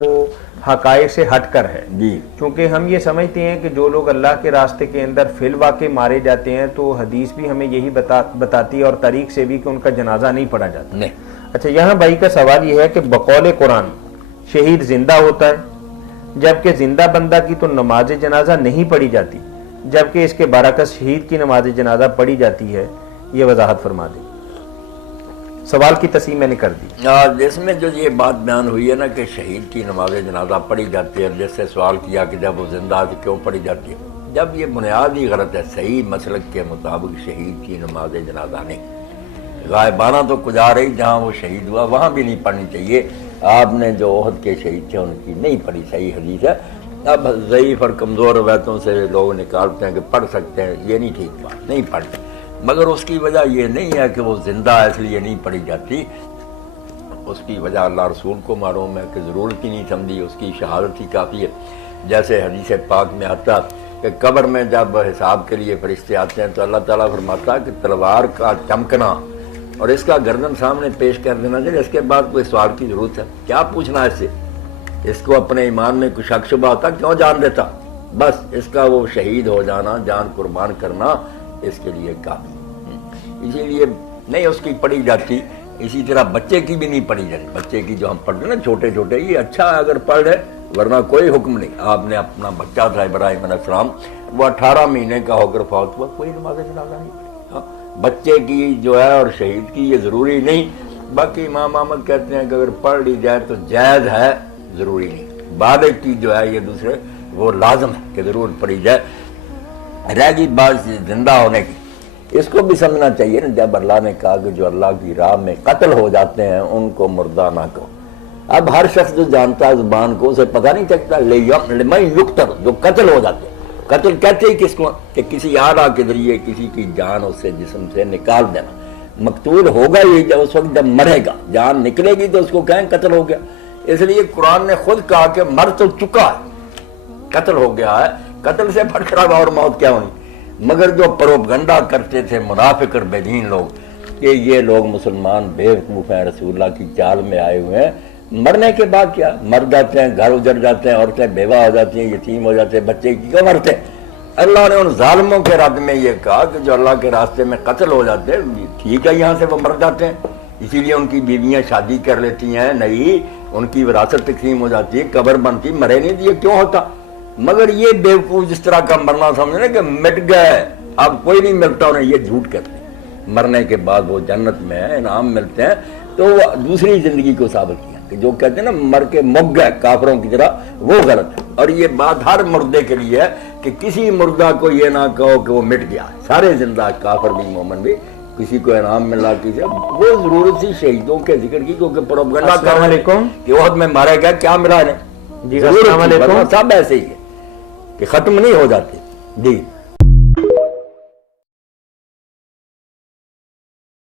وہ حقائق سے ہٹ کر ہے جی چونکہ ہم یہ سمجھتے ہیں کہ جو لوگ اللہ کے راستے کے اندر فی الواقع مارے جاتے ہیں تو حدیث بھی ہمیں یہی بتاتی ہے اور طریق سے بھی کہ ان کا جنازہ نہیں پڑھا جاتا نہیں۔ اچھا، یہاں بھائی کا سوال یہ ہے کہ بقول قرآن شہید زندہ ہوتا ہے جبکہ زندہ بندہ کی تو نماز جنازہ نہیں پڑھی جاتی، جبکہ اس کے برعکس شہید کی نماز جنازہ پڑھی جاتی ہے، یہ وضاحت فرما دیں۔ سوال کی تصحیح میں نے کر دی۔ جس میں جو یہ بات بیان ہوئی ہے نا کہ شہید کی نماز جنازہ پڑھی جاتی ہے، جس سے سوال کیا کہ جب وہ زندہ ہے تو کیوں پڑھی جاتی ہے، جب یہ بنیاد ہی غلط ہے۔ صحیح مسلک کے مطابق شہید کی نماز جنازہ نہیں، غائبانہ تو کجا رہی جہاں وہ شہید ہوا وہاں بھی نہیں پڑھنی چاہیے۔ آپ نے جو احد کے شہید تھے ان کی نہیں پڑھی، صحیح حدیث ہے۔ اب ضعیف اور کمزور روایتوں سے لوگ نکالتے ہیں کہ پڑھ سکتے ہیں، یہ نہیں ٹھیک بات، نہیں پڑھتے، مگر اس کی وجہ یہ نہیں ہے کہ وہ زندہ ہے اس لیے نہیں پڑھی جاتی۔ اس کی وجہ اللہ رسول کو معلوم ہے کہ ضرورت ہی نہیں سمجھی، اس کی شہادت ہی کافی ہے۔ جیسے حدیث پاک میں آتا کہ قبر میں جب حساب کے لیے فرشتے آتے ہیں تو اللہ تعالیٰ فرماتا ہے کہ تلوار کا چمکنا اور اس کا گردن سامنے پیش کر دینا چاہیے، اس کے بعد کوئی سوال کی ضرورت ہے؟ کیا پوچھنا ہے اس سے؟ اس کو اپنے ایمان میں کچھ شک شبہ ہوتا کیوں جان دیتا؟ بس اس کا وہ شہید ہو جانا، جان قربان کرنا اس کے لیے کافی، اسی لیے نہیں اس کی پڑھی جاتی۔ اسی طرح بچے کی بھی نہیں پڑھی جاتی، بچے کی جو ہم پڑھتے ہیں نا چھوٹے چھوٹے، یہ اچھا ہے اگر پڑھ رہے، ورنہ کوئی حکم نہیں۔ آپ نے اپنا بچہ تھا ابراہیم علیہ السلام، وہ 18 مہینے کا ہو کر فوت ہوا، کوئی نماز جنازہ نہیں پڑھی۔ بچے کی جو ہے اور شہید کی یہ ضروری نہیں۔ باقی امام احمد کہتے ہیں کہ اگر پڑھ لی جائے تو جائز ہے، ضروری نہیں۔ بالغ کی جو ہے یہ دوسرے وہ لازم ہے کہ ضرور پڑھی جائے۔ رہ گئی بات زندہ ہونے کی، اس کو بھی سمجھنا چاہیے نا، جب اللہ نے کہا کہ جو اللہ کی راہ میں قتل ہو جاتے ہیں ان کو مردہ نہ کہو۔ اب ہر شخص جو جانتا ہے زبان کو اسے پتہ نہیں چلتا، لمن یقتل، جو قتل ہو جاتے ہیں۔ قتل کہتے ہی کس کو کہ کسی آلہ کے ذریعے کسی کی جان اس سے جسم سے نکال دینا۔ مقتول ہوگا یہ جب اس وقت جب مرے گا، جان نکلے گی تو اس کو کہیں قتل ہو گیا۔ اس لیے قرآن نے خود کہا کہ مر تو چکا ہے، قتل ہو گیا ہے، قتل سے بڑھ کر اور موت کیا ہونی۔ مگر جو پروپگنڈا کرتے تھے منافق اور بے دین لوگ کہ یہ لوگ مسلمان بیوقوف ہیں، رسول اللہ کی چال میں آئے ہوئے ہیں، مرنے کے بعد کیا؟ مر جاتے ہیں، گھر اجڑ جاتے ہیں، عورتیں بیوہ ہو جاتی ہیں، یتیم ہو جاتے ہیں، بچے کیوں مرتے ہیں؟ اللہ نے ان ظالموں کے رد میں یہ کہا کہ جو اللہ کے راستے میں قتل ہو جاتے ہیں، ٹھیک ہے یہاں سے وہ مر جاتے ہیں، اسی لیے ان کی بیویاں شادی کر لیتی ہیں، نہیں ان کی وراثت تقسیم ہو جاتی ہے، قبر بنتی، مرے نہیں دیے کیوں ہوتا؟ مگر یہ بیوقوف جس طرح کا مرنا سمجھنے کہ مٹ گئے اب کوئی نہیں ملتا انہیں، یہ جھوٹ کرتے ہیں۔ مرنے کے بعد وہ جنت میں ہیں، انعام ملتے ہیں، تو وہ دوسری زندگی کو ثابت کیا کہ جو کہتے ہیں نا مر کے مک گئے کافروں کی طرح، وہ غلط ہے۔ اور یہ بات ہر مردے کے لیے ہے کہ کسی مردہ کو یہ نہ کہو کہ وہ مٹ گیا، سارے زندہ، کافر بھی مومن بھی، کسی کو انعام ملا، کسی وہ ضرورت سی شہیدوں کے ذکر کی کیونکہ پروپگنڈا السلام علیکم کہ عہد میں مارے گیا، کیا ملا انہیں؟ جی السلام علیکم، سب ایسے ہی ہے کہ ختم نہیں ہو جاتے۔ جی